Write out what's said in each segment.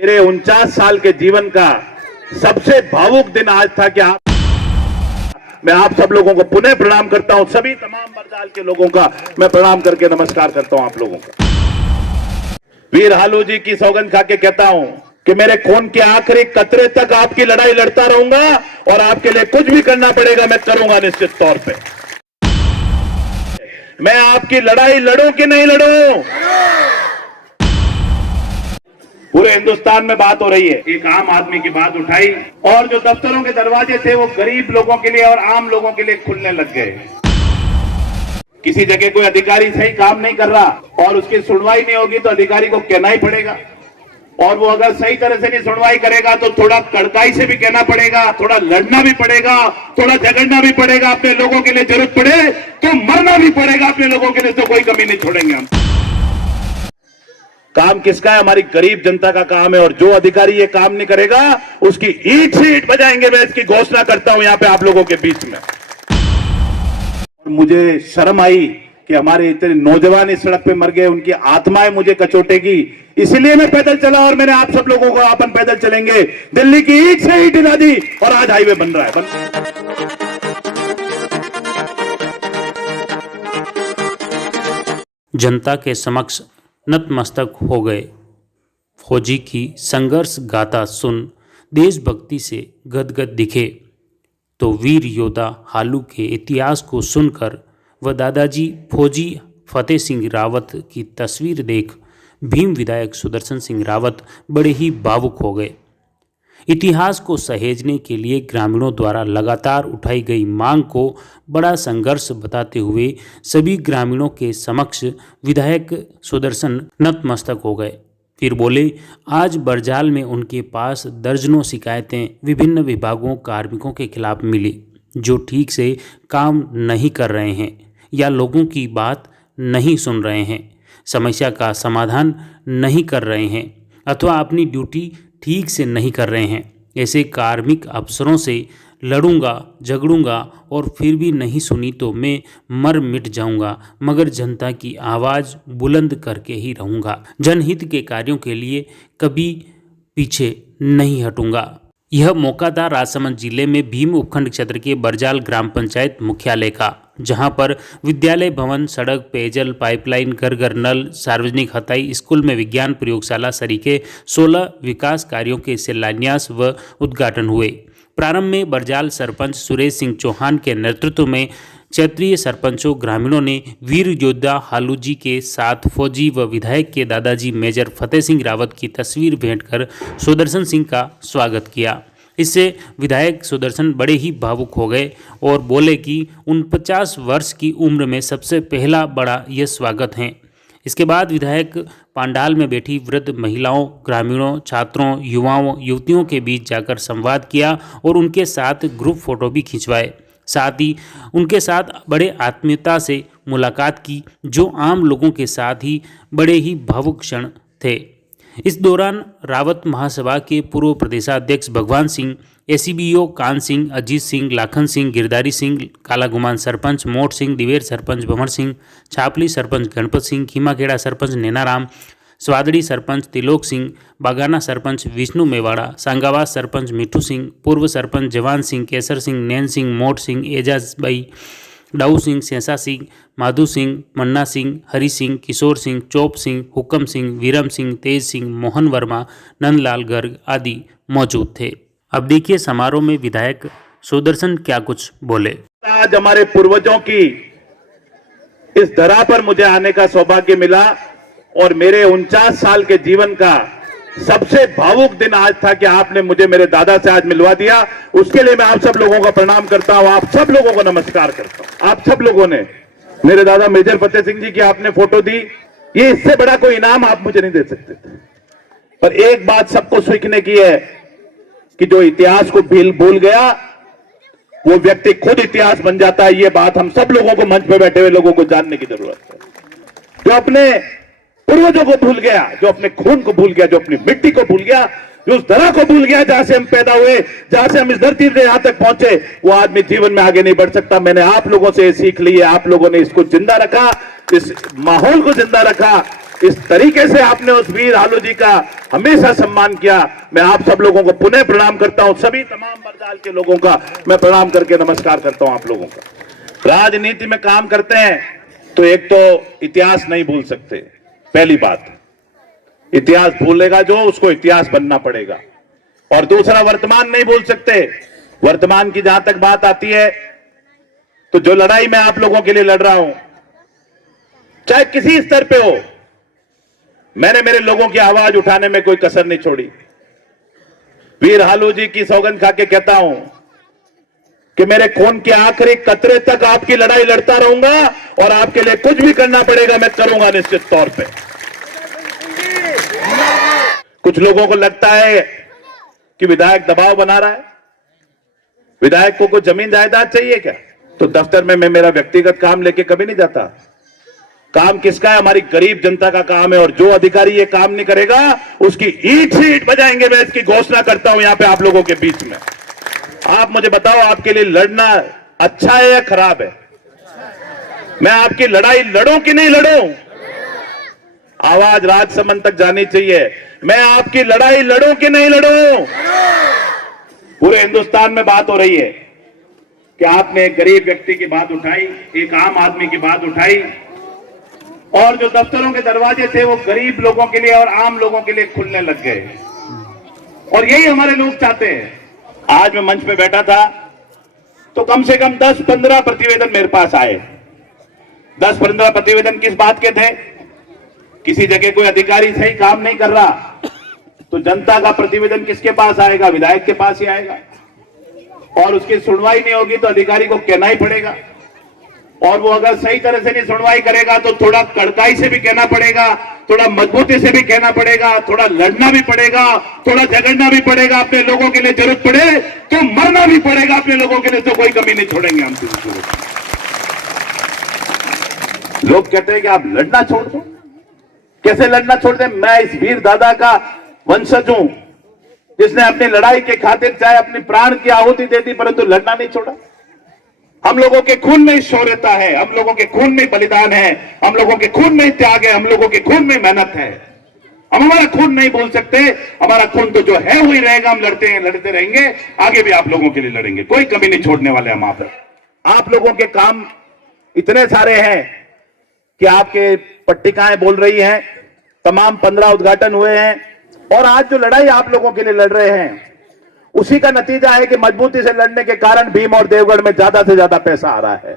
मेरे 49 साल के जीवन का सबसे भावुक दिन आज था कि मैं आप सब लोगों को पुनः प्रणाम करता हूं। सभी तमाम बरजाल के लोगों का मैं प्रणाम करके नमस्कार करता हूं आप लोगों का। वीर हालू जी की सौगंध खा के कहता हूं कि मेरे खून के आखिरी कतरे तक आपकी लड़ाई लड़ता रहूंगा और आपके लिए कुछ भी करना पड़ेगा मैं करूंगा निश्चित तौर पे। मैं आपकी लड़ाई लड़ूं कि नहीं लड़ूं? पूरे हिंदुस्तान में बात हो रही है, एक आम आदमी की बात उठाई और जो दफ्तरों के दरवाजे थे वो गरीब लोगों के लिए और आम लोगों के लिए खुलने लग गए। किसी जगह कोई अधिकारी सही काम नहीं कर रहा और उसकी सुनवाई नहीं होगी तो अधिकारी को कहना ही पड़ेगा, और वो अगर सही तरह से नहीं सुनवाई करेगा तो थोड़ा कड़काई से भी कहना पड़ेगा, थोड़ा लड़ना भी पड़ेगा, थोड़ा झगड़ना भी पड़ेगा। अपने लोगों के लिए जरूरत पड़े तो मरना भी पड़ेगा अपने लोगों के लिए, तो कोई कमी नहीं छोड़ेंगे हम। काम किसका है? हमारी गरीब जनता का काम है, और जो अधिकारी ये काम नहीं करेगा उसकी ईंट से ईंट बजाएंगे। मैं इसकी घोषणा करता हूं यहां पे आप लोगों के बीच में। मुझे शर्म आई कि हमारे इतने नौजवान इस सड़क पे मर गए, उनकी आत्माएं मुझे कचोटेगी, इसलिए मैं पैदल चला और मैंने आप सब लोगों को अपन पैदल चलेंगे। दिल्ली की ईंट से ईंट हिला दी और आज हाईवे बन रहा है। जनता के समक्ष नतमस्तक हो गए। फौजी की संघर्ष गाथा सुन देशभक्ति से गदगद दिखे तो वीर योद्धा हालू के इतिहास को सुनकर व दादाजी फौजी फतेह सिंह रावत की तस्वीर देख भीम विधायक सुदर्शन सिंह रावत बड़े ही भावुक हो गए। इतिहास को सहेजने के लिए ग्रामीणों द्वारा लगातार उठाई गई मांग को बड़ा संघर्ष बताते हुए सभी ग्रामीणों के समक्ष विधायक सुदर्शन नतमस्तक हो गए। फिर बोले, आज बरजाल में उनके पास दर्जनों शिकायतें विभिन्न विभागों कार्मिकों के खिलाफ मिली जो ठीक से काम नहीं कर रहे हैं या लोगों की बात नहीं सुन रहे हैं, समस्या का समाधान नहीं कर रहे हैं अथवा अपनी ड्यूटी ठीक से नहीं कर रहे हैं। ऐसे कार्मिक अफसरों से लड़ूंगा, झगड़ूंगा और फिर भी नहीं सुनी तो मैं मर मिट जाऊंगा, मगर जनता की आवाज़ बुलंद करके ही रहूंगा। जनहित के कार्यों के लिए कभी पीछे नहीं हटूंगा। यह मौका था राजसमंद जिले में भीम उपखंड क्षेत्र के बरजाल ग्राम पंचायत मुख्यालय का, जहां पर विद्यालय भवन, सड़क, पेयजल पाइपलाइन, घर घर नल, सार्वजनिक हथाई, स्कूल में विज्ञान प्रयोगशाला सरीके 16 विकास कार्यों के शिलान्यास व उद्घाटन हुए। प्रारंभ में बरजाल सरपंच सुरेश सिंह चौहान के नेतृत्व में क्षेत्रीय सरपंचों ग्रामीणों ने वीर योद्धा हालू जी के साथ फौजी व विधायक के दादाजी मेजर फतेह सिंह रावत की तस्वीर भेंट कर सुदर्शन सिंह का स्वागत किया। इससे विधायक सुदर्शन बड़े ही भावुक हो गए और बोले कि 49 वर्ष की उम्र में सबसे पहला बड़ा यह स्वागत है। इसके बाद विधायक पंडाल में बैठी वृद्ध महिलाओं, ग्रामीणों, छात्रों, युवाओं, युवतियों के बीच जाकर संवाद किया और उनके साथ ग्रुप फोटो भी खिंचवाए। साथ ही उनके साथ बड़े आत्मीयता से मुलाकात की जो आम लोगों के साथ ही बड़े ही भावुक क्षण थे। इस दौरान रावत महासभा के पूर्व प्रदेशाध्यक्ष भगवान सिंह, एसीबीओ कान सिंह, अजीत सिंह, लाखन सिंह, गिरधारी सिंह, कालागुमान सरपंच मोट सिंह, दिवेर सरपंच भंवर सिंह, छापली सरपंच गणपत सिंह, खीमाखेड़ा सरपंच नैनाराम, स्वादड़ी सरपंच तिलोक सिंह, बागाना सरपंच विष्णु मेवाड़ा, सांगावास सरपंच मिठू सिंह, पूर्व सरपंच जवान सिंह, केसर सिंह, नैन सिंह, मोट सिंह, एजाज भाई, डाऊ सिंह, सेंसा सिंह, माधु सिंह, मन्ना सिंह, हरि सिंह, किशोर सिंह, चोप सिंह, हुक्म सिंह, वीरम सिंह, तेज सिंह, मोहन वर्मा, नंदलाल गर्ग आदि मौजूद थे। अब देखिए समारोह में विधायक सुदर्शन क्या कुछ बोले। आज हमारे पूर्वजों की इस धरा पर मुझे आने का सौभाग्य मिला और मेरे 49 साल के जीवन का सबसे भावुक दिन आज था कि आपने मुझे मेरे दादा से आज मिलवा दिया। उसके लिए मैं आप सब लोगों का प्रणाम करता हूं, आप सब लोगों को नमस्कार करता हूं। आप सब लोगों ने मेरे दादा मेजर फतेह सिंह जी की आपने फोटो दी, ये इससे बड़ा कोई इनाम आप मुझे नहीं दे सकते थे। पर एक बात सबको सीखने की है कि जो इतिहास को भूल गया वो व्यक्ति खुद इतिहास बन जाता है। ये बात हम सब लोगों को, मंच पे बैठे हुए लोगों को जानने की जरूरत है। जो अपने पूर्वजों को भूल गया, जो अपने खून को भूल गया, जो अपनी मिट्टी को भूल गया, जो उस धरा को भूल गया जहां से हम पैदा हुए, जहां से हम इस धरती से यहां तक पहुंचे, वो आदमी जीवन में आगे नहीं बढ़ सकता। मैंने आप लोगों से सीख ली है, आप लोगों ने इसको जिंदा रखा, इस माहौल को जिंदा रखा इस तरीके से आपने उस वीर हालू जी का हमेशा सम्मान किया। मैं आप सब लोगों को पुनः प्रणाम करता हूं, सभी तमाम बरजाल के लोगों का मैं प्रणाम करके नमस्कार करता हूं आप लोगों का। राजनीति में काम करते हैं तो एक तो इतिहास नहीं भूल सकते, पहली बात। इतिहास भूलेगा जो, उसको इतिहास बनना पड़ेगा। और दूसरा, वर्तमान नहीं भूल सकते। वर्तमान की जहां तक बात आती है तो जो लड़ाई मैं आप लोगों के लिए लड़ रहा हूं, चाहे किसी स्तर पे हो, मैंने मेरे लोगों की आवाज उठाने में कोई कसर नहीं छोड़ी। वीर हालू जी की सौगंध खा के कहता हूं कि मेरे खून के आखिरी कतरे तक आपकी लड़ाई लड़ता रहूंगा और आपके लिए कुछ भी करना पड़ेगा मैं करूंगा निश्चित तौर पे। कुछ लोगों को लगता है कि विधायक दबाव बना रहा है, विधायक को कुछ जमीन जायदाद चाहिए क्या? तो दफ्तर में मैं मेरा व्यक्तिगत काम लेके कभी नहीं जाता। काम किसका है? हमारी गरीब जनता का काम है। और जो अधिकारी ये काम नहीं करेगा उसकी ईंट से ईंट बजाएंगे, मैं इसकी घोषणा करता हूं यहां पे आप लोगों के बीच में। आप मुझे बताओ, आपके लिए लड़ना अच्छा है या खराब है? मैं आपकी लड़ाई लड़ूं कि नहीं लड़ूं? आवाज राजसमंद तक जानी चाहिए। मैं आपकी लड़ाई लड़ूं कि नहीं लड़ूं? पूरे हिंदुस्तान में बात हो रही है कि आपने एक गरीब व्यक्ति की बात उठाई, एक आम आदमी की बात उठाई, और जो दफ्तरों के दरवाजे थे वो गरीब लोगों के लिए और आम लोगों के लिए खुलने लग गए। और यही हमारे लोग चाहते हैं। आज मैं मंच पे बैठा था तो कम से कम 10-15 प्रतिवेदन मेरे पास आए। 10-15 प्रतिवेदन किस बात के थे? किसी जगह कोई अधिकारी सही काम नहीं कर रहा तो जनता का प्रतिवेदन किसके पास आएगा? विधायक के पास ही आएगा। और उसकी सुनवाई नहीं होगी तो अधिकारी को कहना ही पड़ेगा। और वो अगर सही तरह से नहीं सुनवाई करेगा तो थोड़ा कड़काई से भी कहना पड़ेगा, थोड़ा मजबूती से भी कहना पड़ेगा, थोड़ा लड़ना भी पड़ेगा, थोड़ा झगड़ना भी पड़ेगा। अपने लोगों के लिए जरूरत पड़े तो मरना भी पड़ेगा अपने लोगों के लिए, तो कोई कमी नहीं छोड़ेंगे हम। लोग कहते हैं कि आप लड़ना छोड़ दो। कैसे लड़ना छोड़ दें? मैं इस वीर दादा का वंशज हूं जिसने अपनी लड़ाई के खातिर चाहे अपनी प्राण की आहुति दे दी परंतु लड़ना नहीं छोड़ा। हम लोगों के खून में शौर्यता है, हम लोगों के खून में बलिदान है, हम लोगों के खून में त्याग है, हम लोगों के खून में मेहनत है। हम हमारा खून नहीं भूल सकते। हमारा खून तो जो है वही रहेगा। हम लड़ते हैं, लड़ते रहेंगे, आगे भी आप लोगों के लिए लड़ेंगे, कोई कमी नहीं छोड़ने वाले हम आप लोगों के काम इतने सारे हैं कि आपके पट्टिकाएं बोल रही हैं। तमाम 15 उद्घाटन हुए हैं और आज जो लड़ाई आप लोगों के लिए लड़ रहे हैं उसी का नतीजा है कि मजबूती से लड़ने के कारण भीम और देवगढ़ में ज्यादा से ज्यादा पैसा आ रहा है।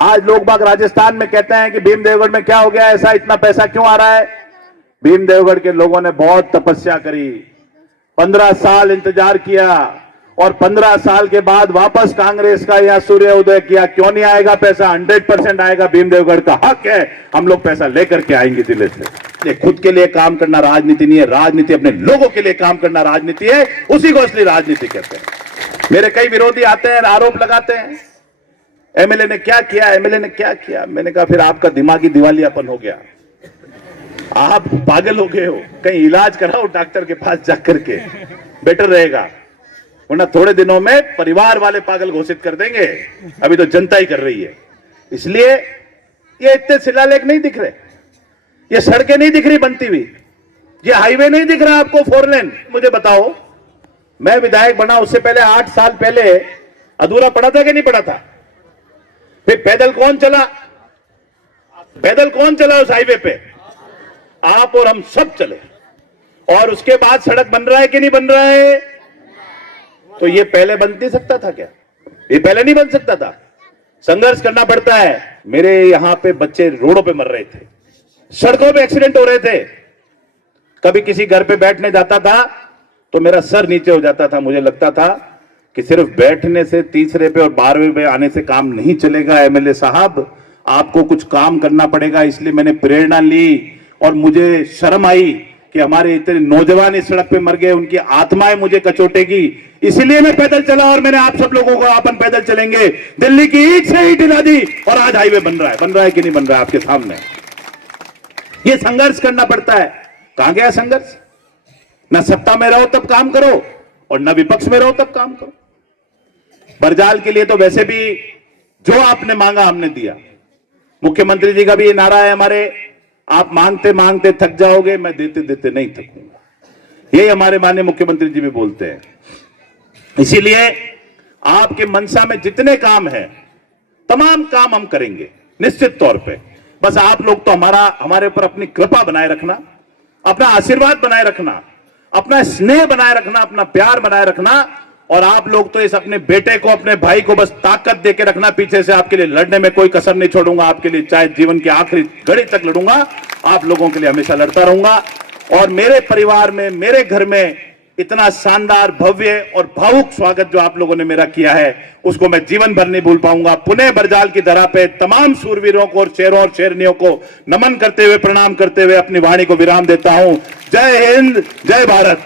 आज लोग बाग राजस्थान में कहते हैं कि भीम देवगढ़ में क्या हो गया, ऐसा इतना पैसा क्यों आ रहा है? भीम देवगढ़ के लोगों ने बहुत तपस्या करी, 15 साल इंतजार किया और 15 साल के बाद वापस कांग्रेस का यहां सूर्य उदय किया। क्यों नहीं आएगा पैसा? 100% आएगा। भीम देवगढ़ का हक है, हम लोग पैसा लेकर के आएंगे जिले से। ये खुद के लिए काम करना राजनीति नहीं है, राजनीति अपने लोगों के लिए काम करना राजनीति है। उसी को असली राजनीति कहते हैं। मेरे कई विरोधी आते हैं, आरोप लगाते हैं एमएलए ने क्या किया, एमएलए ने क्या किया। मैंने कहा फिर आपका दिमागी दिवालियापन हो गया, आप पागल हो गए हो, कहीं इलाज कराओ डॉक्टर के पास जाकर के, बेटर रहेगा। वरना थोड़े दिनों में परिवार वाले पागल घोषित कर देंगे। अभी तो जनता ही कर रही है। इसलिए ये इतने शिलालेख नहीं दिख रहे, ये सड़कें नहीं दिख रही बनती हुई, ये हाईवे नहीं दिख रहा आपको 4 लेन। मुझे बताओ, मैं विधायक बना उससे पहले 8 साल पहले अधूरा पड़ा था कि नहीं पड़ा था? फिर पैदल कौन चला? पैदल कौन चला उस हाईवे पे? आप और हम सब चले। और उसके बाद सड़क बन रहा है कि नहीं बन रहा है? तो ये पहले बन नहीं सकता था क्या? ये पहले नहीं बन सकता था? संघर्ष करना पड़ता है। मेरे यहां पे बच्चे रोडों पे मर रहे थे, सड़कों पे एक्सीडेंट हो रहे थे। कभी किसी घर पे बैठने जाता था तो मेरा सर नीचे हो जाता था। मुझे लगता था कि सिर्फ बैठने से तीसरे पे और 12वें पे आने से काम नहीं चलेगा। एमएलए साहब, आपको कुछ काम करना पड़ेगा। इसलिए मैंने प्रेरणा ली और मुझे शर्म आई कि हमारे इतने नौजवान इस सड़क पे मर गए, उनकी आत्माएं मुझे कचोटेगी। इसलिए मैं पैदल चला और मैंने आप सब लोगों को अपन पैदल चलेंगे, दिल्ली की ईंट से ईंट हिला दी और आज हाईवे बन रहा है कि नहीं बन रहा है आपके सामने। ये संघर्ष करना पड़ता है। कहां गया संघर्ष? ना सत्ता में रहो तब काम करो और ना विपक्ष में रहो तब काम करो। बरजाल के लिए तो वैसे भी जो आपने मांगा हमने दिया। मुख्यमंत्री जी का भी ये नारा है हमारे आप मांगते मांगते थक जाओगे, मैं देते देते नहीं थकूंगा। यही हमारे माननीय मुख्यमंत्री जी भी बोलते हैं। इसीलिए आपके मनसा में जितने काम हैं, तमाम काम हम करेंगे निश्चित तौर पे। बस आप लोग तो हमारे ऊपर अपनी कृपा बनाए रखना, अपना आशीर्वाद बनाए रखना, अपना स्नेह बनाए रखना, अपना प्यार बनाए रखना। और आप लोग तो इस अपने बेटे को, अपने भाई को बस ताकत देके रखना। पीछे से आपके लिए लड़ने में कोई कसर नहीं छोड़ूंगा, आपके लिए चाहे जीवन की आखिरी घड़ी तक लड़ूंगा, आप लोगों के लिए हमेशा लड़ता रहूंगा। और मेरे परिवार में, मेरे घर में इतना शानदार, भव्य और भावुक स्वागत जो आप लोगों ने मेरा किया है, उसको मैं जीवन भर नहीं भूल पाऊंगा। पुणे बरजाल की धरा पे तमाम सूरवीरों को और शेरों और शेरनियों को नमन करते हुए, प्रणाम करते हुए अपनी वाणी को विराम देता हूं। जय हिंद, जय भारत।